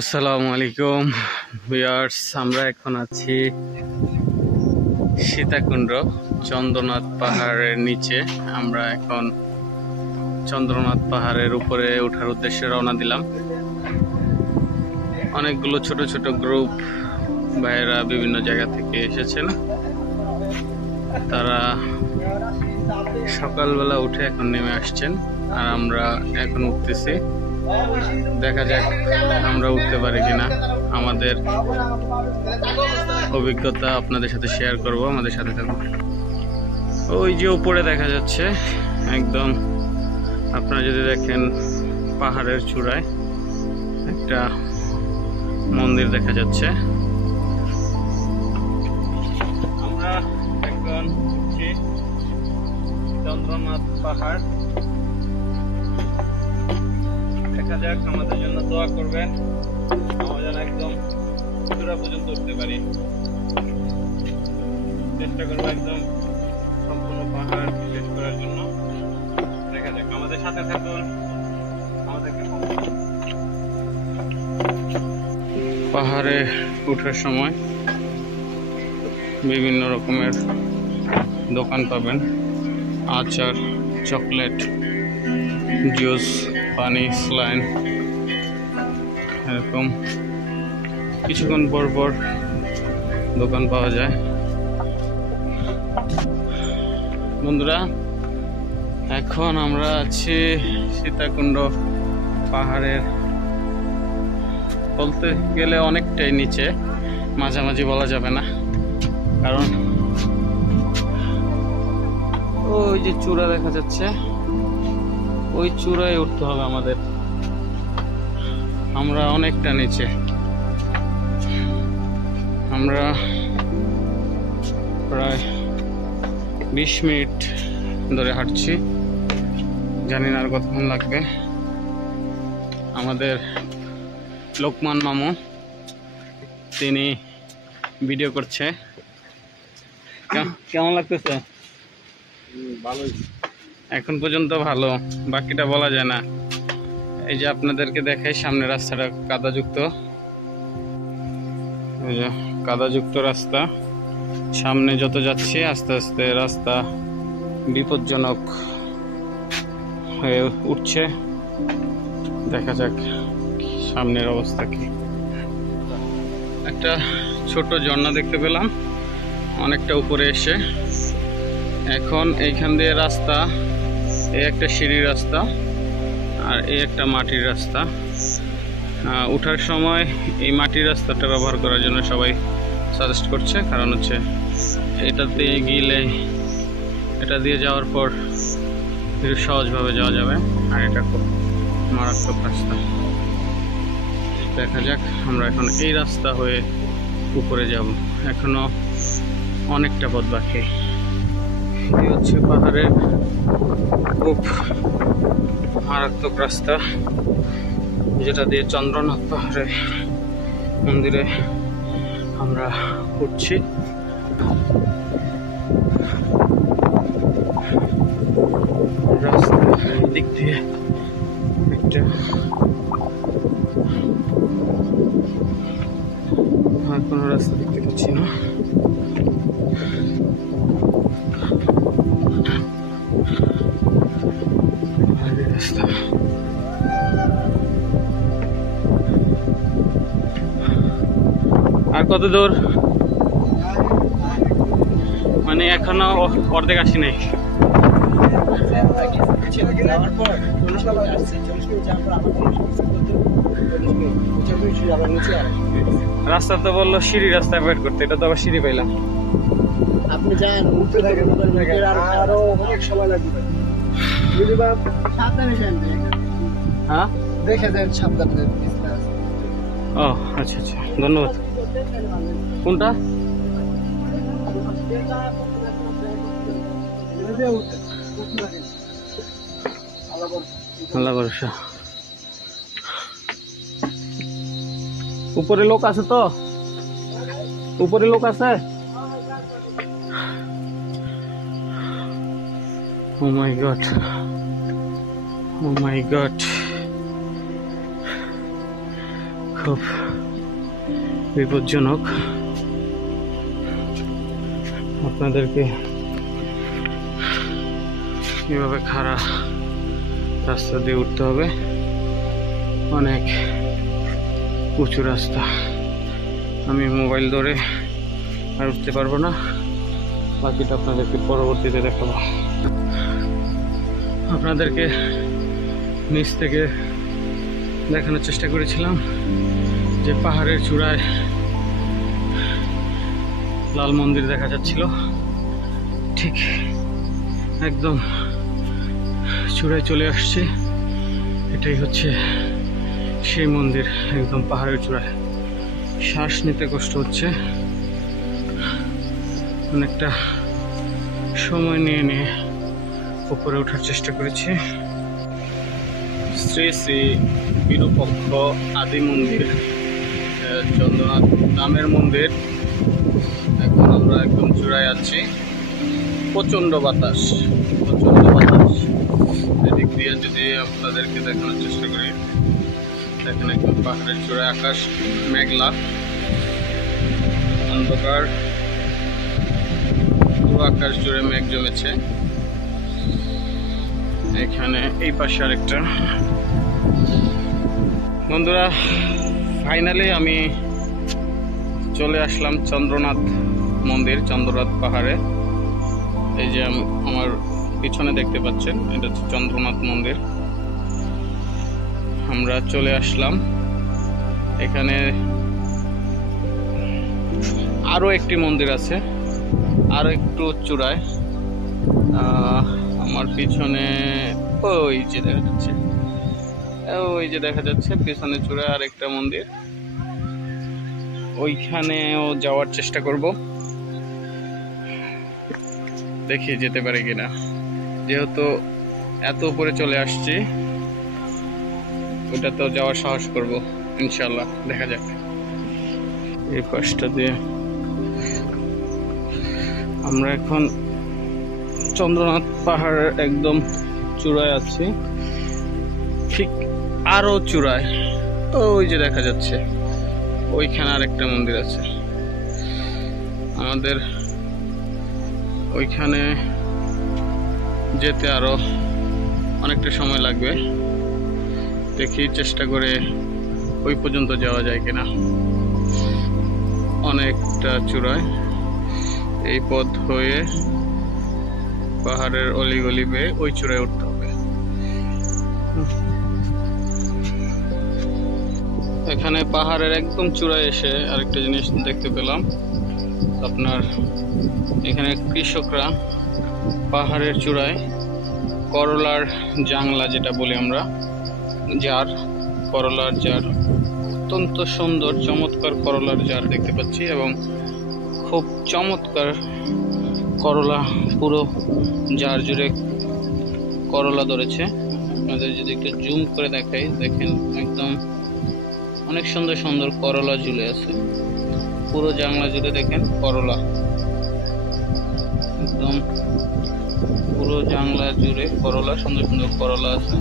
আসসালামু আলাইকুম ভিউয়ার্স, আমরা এখন আছি সীতাকুণ্ড চন্দ্রনাথ পাহাড়ের নিচে। আমরা এখন চন্দ্রনাথ পাহাড়ের উপরে ওঠার উদ্দেশ্যে রওনা দিলাম। অনেকগুলো ছোট ছোট গ্রুপ ভাইয়েরা বিভিন্ন জায়গা থেকে এসেছেন। তারা সকালবেলা উঠে এখন নেমে আসছেন, আর আমরা এখন উঠতেছি। দেখা যাক আমরা উঠতে পারি কিনা। আমাদের অভিজ্ঞতা আপনাদের সাথে শেয়ার করব, আমাদের সাথে থাকুন। ওই যে উপরে দেখা যাচ্ছে একদম, আপনারা যদি দেখেন পাহাড়ের চূড়ায় একটা মন্দির দেখা যাচ্ছে। আমরা এখন উঠছি চন্দ্রনাথ পাহাড়। দেখা যাক, আমাদের জন্য দোয়া করবেন, আমরা যেন একদম চূড়া পর্যন্ত উঠতে পারি। চেষ্টা করবো একদম সম্পূর্ণ পাহাড় শেষ করার জন্য। দেখা যাক, আমাদের সাথে থাকুন, আমাদেরকে পাহাড়ে ওঠার সময় বিভিন্ন রকমের দোকান পাবেন, আচার, চকলেট, জুস, পানি, স্লাইন, এরকম কিছুক্ষণ পর পর দোকান পাওয়া যায়। বন্ধুরা, এখন আমরা আছি সীতাকুণ্ড পাহাড়ের বলতে গেলে অনেকটাই নিচে, মাঝামাঝি বলা যাবে না, কারণ ওই যে চূড়া দেখা যাচ্ছে, ওই চূড়ায় উঠতে হবে আমাদের। আমরা অনেকটা নিচে, আমরা প্রায় 20 মিনিট ধরে হাঁটছি, জানি না আর কতক্ষণ লাগবে। আমাদের লোকমান মামু তিনি ভিডিও করছে। কেমন লাগতেছে? ভালোই, এখন পর্যন্ত ভালো, বাকিটা বলা যায় না। এই যে আপনাদেরকে দেখাই, সামনে রাস্তাটা কাদাযুক্ত, এই যে কাদাযুক্ত রাস্তা। সামনে যত যাচ্ছি আস্তে আস্তে রাস্তা বিপজ্জনক হয়ে উঠছে। দেখা যাক সামনের অবস্থা কি। একটা ছোট ঝর্ণা দেখতে পেলাম অনেকটা উপরে এসে। এখন এইখান দিয়ে রাস্তা, এই একটা সিঁড়ির রাস্তা আর এই একটা মাটির রাস্তা। ওঠার সময় এই মাটির রাস্তাটা ব্যবহার করার জন্য সবাই সাজেস্ট করছে, কারণ হচ্ছে এটা দিয়ে গেলে, এটা দিয়ে যাওয়ার পর একটু সহজভাবে যাওয়া যাবে, আর এটা খুব মারাত্মক রাস্তা। দেখা যাক, আমরা এখন এই রাস্তা হয়ে উপরে যাব, এখনো অনেকটা পথ বাকি। এই হচ্ছে পাহাড়ের খুব মারাত্মক রাস্তা, যেটা দিয়ে চন্দ্রনাথ পাহাড়ে মন্দিরে আমরা উঠছি। রাস্তার দিক দিয়ে একটা কোনো রাস্তা দেখতে পাচ্ছি না। রাস্তা আর কত দূর? মানে এখনো অর্ধেক আসি নাই। রাস্তা তো বললো সিঁড়ি রাস্তা অ্যাভয়েড করতে, এটা তো আবার সিঁড়ি পাইলাম। আপনি যান, উঠতে থাকেন, আরো অনেক সময় লাগবে। হ্যাঁ, দেখে দেন, সাবধানে। ও আচ্ছা আচ্ছা, ধন্যবাদ। কোনটা? আল্লাহ ভরসা। উপরে লোক আছে তো? উপরে লোক আছে? ও মাই গড, ও মাই গড, খুব বিপজ্জনক। আপনাদেরকে এভাবে খাড়া রাস্তা দিয়ে উঠতে হবে, অনেক উঁচু রাস্তা। আমি মোবাইল ধরে আর উঠতে পারবো না, বাকিটা আপনাদেরকে পরবর্তীতে দেখাবো। আপনাদেরকে নিচ থেকে দেখানোর চেষ্টা করেছিলাম যে পাহাড়ের চূড়ায় লাল মন্দির দেখা যাচ্ছিল, ঠিক একদম চূড়ায় চলে আসছে। এটাই হচ্ছে সেই মন্দির, একদম পাহাড়ের চূড়ায়। শ্বাস নিতে কষ্ট হচ্ছে, অনেকটা সময় নিয়ে উপরে ওঠার চেষ্টা করেছি। শ্রী শ্রী বিরূপক্ষ আদি মন্দির, চন্দ্রনাথ নামের মন্দির। এখন আমরা একদম চূড়ায় আছি, প্রচণ্ড বাতাস। এদিক দিয়ে যদি আপনাদেরকে দেখানোর চেষ্টা করি, দেখেন একদম পাহাড়ের চূড়ায় আকাশ মেঘলা, অন্ধকার, পুরো আকাশ জুড়ে মেঘ জমেছে। এখানে এই পাশে আরেকটা। বন্ধুরা, ফাইনালি আমি চলে আসলাম চন্দ্রনাথ মন্দির, চন্দ্রনাথ পাহাড়ে। এই যে আমার পিছনে দেখতে পাচ্ছেন, এটা হচ্ছে চন্দ্রনাথ মন্দির। আমরা চলে আসলাম। এখানে আরো একটি মন্দির আছে, আরো একটু চূড়ায়। আমার পিছনে ওই যে দেখা যাচ্ছে পিছনে চূড়ায় আর একটা মন্দির। ওইখানেও যাওয়ার চেষ্টা করব, দেখি যেতে পারে কিনা। যেহেতু এত উপরে চলে আসছি, ওটা তো যাওয়ার সাহস করব ইনশাল্লাহ, দেখা যাক। এই পাশটা দিয়ে আমরা এখন চন্দ্রনাথ পাহাড়ের একদম চূড়ায় আছি, ঠিক আরো চূড়ায় ওই যে দেখা যাচ্ছে, ওইখানে আরেকটা মন্দির আছে। আমাদের ওইখানে যেতে আরো অনেকটা সময় লাগবে, দেখি চেষ্টা করে ওই পর্যন্ত যাওয়া যায় কিনা। অনেকটা চূড়ায়, এই পথ হয়ে পাহাড়ের অলিগলি বেয়ে ওই চূড়ায় উঠতে হবে। এখানে পাহাড়ের একদম চূড়ায় এসে আরেকটা জিনিস দেখতে পেলাম, আপনার এখানে কৃষকরা পাহাড়ের চূড়ায় করলার জাংলা, যেটা বলি আমরা জার, করলার জার, অত্যন্ত সুন্দর চমৎকার করলার জার দেখতে পাচ্ছি, এবং খুব চমৎকার করলা, পুরো জার জুড়ে করলা ধরেছে। আপনাদের যদি একটু জুম করে দেখাই, দেখেন একদম অনেক সুন্দর সুন্দর করলা ঝুলে আছে, পুরো জাংলা জুড়ে দেখেন করলা, একদম পুরো জাংলা জুড়ে করলা, সুন্দর সুন্দর করলা আছে।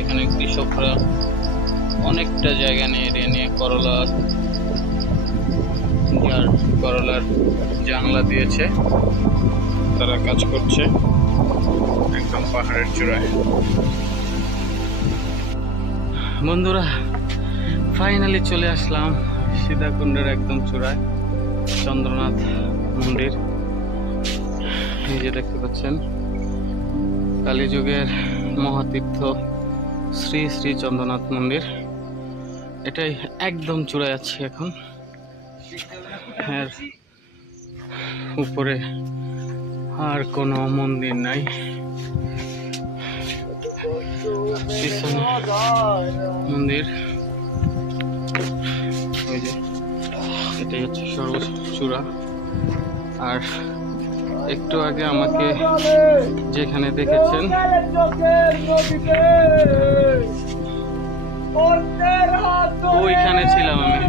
এখানে কৃষকরা অনেকটা জায়গা নিয়ে করলার জাংলা দিয়েছে, তারা কাজ করছে একদম পাহাড়ের চূড়ায়। বন্ধুরা, ফাইনালি চলে আসলাম সীতাকুণ্ডের একদম চূড়ায়, চন্দ্রনাথ মন্দির। এই যে দেখতে পাচ্ছেন কালীযুগের মহাতীর্থ শ্রী শ্রী চন্দ্রনাথ মন্দির। এটাই একদম চূড়ায় আছি এখন। এর উপরে আর কোনো মন্দির নাই, পিছনে মন্দির। ওই যে এটাই হচ্ছে সর্বোচ্চ চূড়া। আর একটু আগে আমাকে যেখানে দেখেছেন, ওইখানে ছিলাম আমি।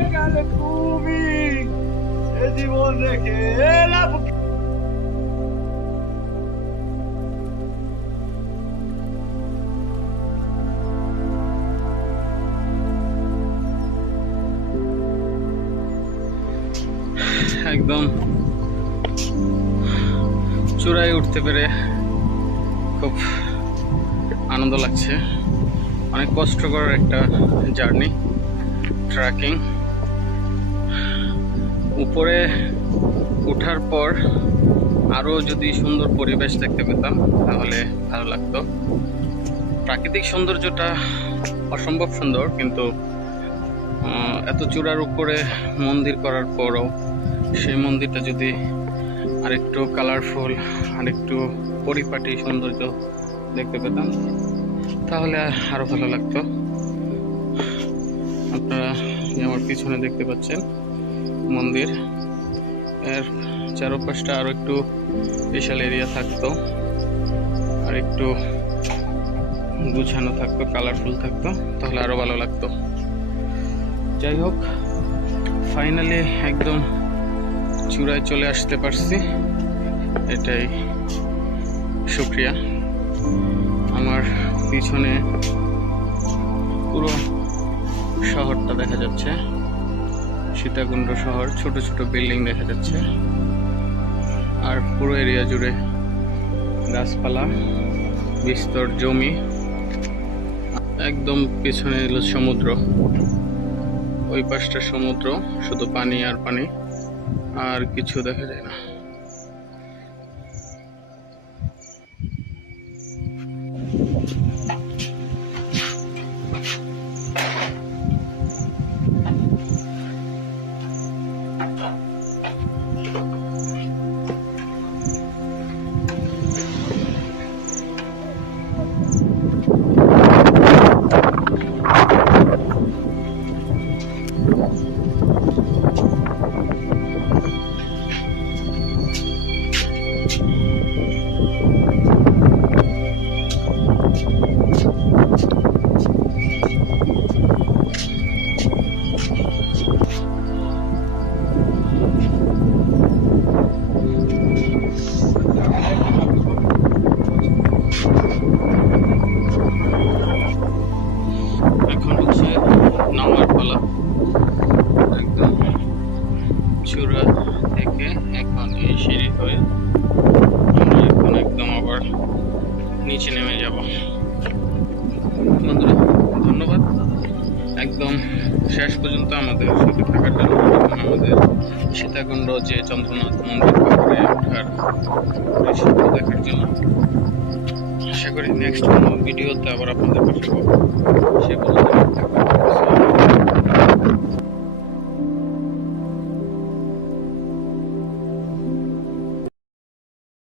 একদম চূড়ায় উঠতে পেরে খুব আনন্দ লাগছে। অনেক কষ্টকর একটা জার্নি, ট্রেকিং। উপরে ওঠার পর আরও যদি সুন্দর পরিবেশ দেখতে পেতাম তাহলে ভালো লাগতো। প্রাকৃতিক সৌন্দর্যটা অসম্ভব সুন্দর, কিন্তু এত চূড়ার উপরে মন্দির করার পরও সেই মন্দিরটা যদি আরেকটু কালারফুল, আরেকটু পরিপাটি সৌন্দর্য দেখতে পেতাম তাহলে আরও ভালো লাগতো। আপনারা আমার পিছনে দেখতে পাচ্ছেন মন্দির, এর চারপাশটা আরও একটু বিশাল এরিয়া থাকতো, আর একটু গুছানো থাকতো, কালারফুল থাকতো, তাহলে আরও ভালো লাগতো। যাই হোক, ফাইনালি একদম চূড়ায় চলে আসতে পারছি, এটাই শুকরিয়া। আমার পিছনে পুরো শহরটা দেখা যাচ্ছে, সীতাকুণ্ড শহর, ছোট ছোট বিল্ডিং দেখা যাচ্ছে, আর পুরো এরিয়া জুড়ে গাছপালা, বিস্তর জমি। একদম পিছনে এলো সমুদ্র, ওই পাশটা সমুদ্র, শুধু পানি আর পানি, আর কিছু দেখা যায় না। এখন হচ্ছে নামার পালা। একদম চূড়া থেকে এখন এই সিঁড়ি হয়ে আমরা এখন একদম আবার নিচে নেমে যাব। বন্ধুরা, ধন্যবাদ একদম শেষ পর্যন্ত আমাদের সাথে থাকার জন্য, আমাদের সীতাকুণ্ড যে চন্দ্রনাথ মন্দির পাহাড়ে ওঠার দৃশ্য দেখার জন্য। আশা করি নেক্সট কোনো ভিডিওতে আবার আপনাদের পাশে পাবো। সে পর্যন্ত